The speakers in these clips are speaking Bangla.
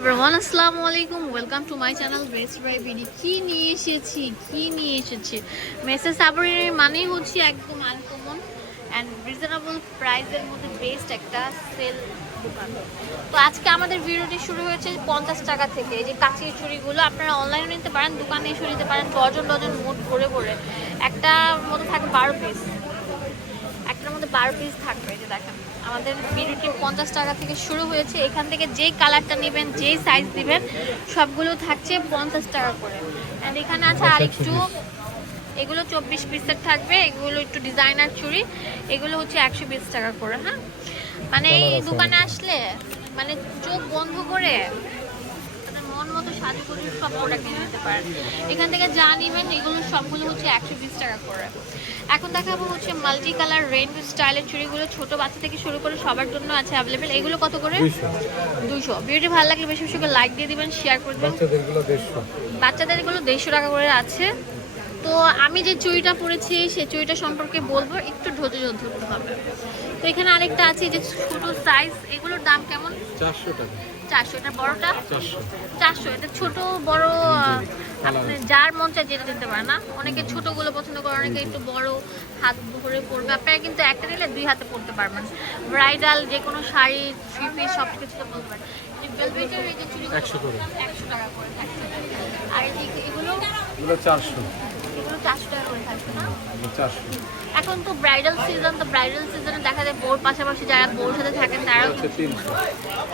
এভরিওয়ান আসসালামু আলাইকুম। Welcome to my channel best buy BD কি নিয়ে এসেছি? কি নিয়ে এসেছি? মেসেজ সাবরিনের মানেই হচ্ছে একদম আনকমন অ্যান্ড রিজনেবল প্রাইসের মধ্যে বেস্ট একটা সেল দোকান। তো আজকে আমাদের ভিডিওটি শুরু হয়েছে পঞ্চাশ টাকা থেকে। এই যে কাঁচির চুড়িগুলো আপনারা অনলাইনে নিতে পারেন, দোকানে এসে নিতে পারেন, ডজন ডজন মোট ভরে ভরে। একটা মতো থাকে বারো পিস একটার মধ্যে বারো পিস দেখেন আমাদের বিউটি পঞ্চাশ টাকা থেকে শুরু হয়েছে। এখান থেকে যেই কালারটা নেবেন যেই সাইজ দিবেন সবগুলো থাকছে পঞ্চাশ টাকা করে। অ্যান্ড এখানে আছে আরেকটু এগুলো চব্বিশ পিসের থাকবে এগুলো একটু ডিজাইনার চুড়ি এগুলো হচ্ছে একশো বিশ টাকা করে হ্যাঁ? মানে এই দোকানে আসলে মানে চোখ বন্ধ করে মন মতো সাজু করে সব প্রোডাক্ট কিনে নিতে পারেন। এখান থেকে যা নেবেন এগুলো সবগুলো হচ্ছে একশো বিশ টাকা করে। এখন দেখাবো হচ্ছে মাল্টি কালার রেইনবো স্টাইলের চুড়িগুলো। ছোট বাচ্চা থেকে শুরু করে সবার জন্য আছে অ্যাভেলেবেল এগুলো কত করে? দুশো ভিডিওটি ভালো লাগলে বেশি বেশি করে লাইক দিয়ে দিবেন শেয়ার করে দেবেন বাচ্চাদের এগুলো দেড়শো টাকা করে আছে। তো আমি যে চুড়িটা পরেছি সেই চুড়িটা সম্পর্কে বলব একটু ধৈর্য ধরতে হবে। তো এখানে আরেকটা আছে যে ছোট সাইজ এগুলোর দাম কেমন? চারশো টাকা। চারশো এটা বড়টা? চারশো। এটা ছোট বড় আপনি যার মন চায় যেটা দিতে পারে না। অনেকে ছোটগুলো পছন্দ করে অনেকে একটু বড় হাত ভরে পরবে। আপনারা কিন্তু একটা নিলে দুই হাতে পরতে পারবেন। ব্রাইডাল যে কোনো শাড়ি থ্রি পিস সব কিছুতে পরতে পারেন velvet-এর এই যে চুড়িগুলো একশো করে। একশো টাকা করে আর এগুলো চারশো এগুলো চারশো টাকা করে থাকছে না এগুলো চারশো এখন তো ব্রাইডাল সিজন তো ব্রাইডাল সিজনে দেখা যায় বোর পাশাপাশি যারা বোর সাথে থাকেন তারাও তিনশো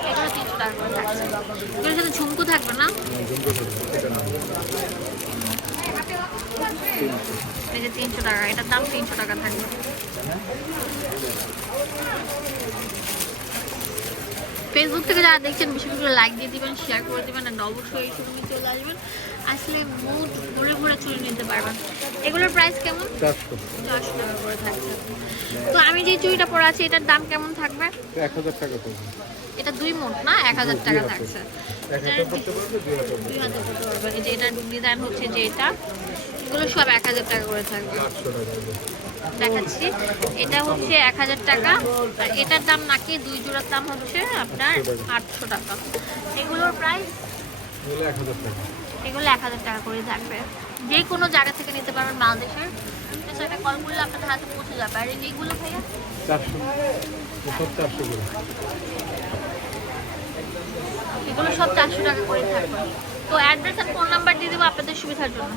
এগুলো তিনশো টাকা করে থাকছে। এগুলোর সাথে ঝুমকু থাকবে না? এই যে তিনশো টাকা এটার দাম তিনশো টাকা থাকবে। ফেসবুক থেকে যারা দেখছেন বেশি বেশি লাইক দিয়ে দিবেন শেয়ার করে দিবেন আর অবশ্যই শোরুমে চলে আসবেন। আসলে মুড ভরে ভরে চুরি নিতে পারবেন। এগুলোর প্রাইস কেমন? চারশো। চারশো টাকা করে থাকছে। তো আমি যে চুড়িটা পরে আছি এটার দাম কেমন থাকবে? এক হাজার টাকা এটা দুই মোট না? এক হাজার টাকা থাকছে। দুই হাজার এই যে এটার ডিজাইন হচ্ছে যে এটা এগুলো সব এক হাজার টাকা করে থাকবে। দেখাচ্ছি। এটা হচ্ছে এক হাজার টাকা। আর এটার দাম নাকি দুই জোড়ার দাম হচ্ছে আপনার আটশো টাকা। এগুলোর প্রাইস এগুলো এক হাজার টাকা। হাজার করে থাকবে। যে কোনো জায়গা থেকে নিতে পারবেন বাংলাদেশের সেটা কল করলে আপনাদের হাতে পৌঁছে যাবে। আর এইগুলো ভাইয়া? এগুলো সব চারশো টাকা করে থাকবে। তো অ্যাড্রেস আর ফোন নাম্বার দিয়ে দেবো আপনাদের সুবিধার জন্য।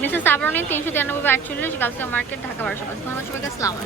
মিসেস আবরণী তিনশো তিরানব্বই আটচল্লিশ গালসিয়া মার্কেট ঢাকা বারোশো পাঁচ। ধন্যবাদ সবাইকে আসসালামু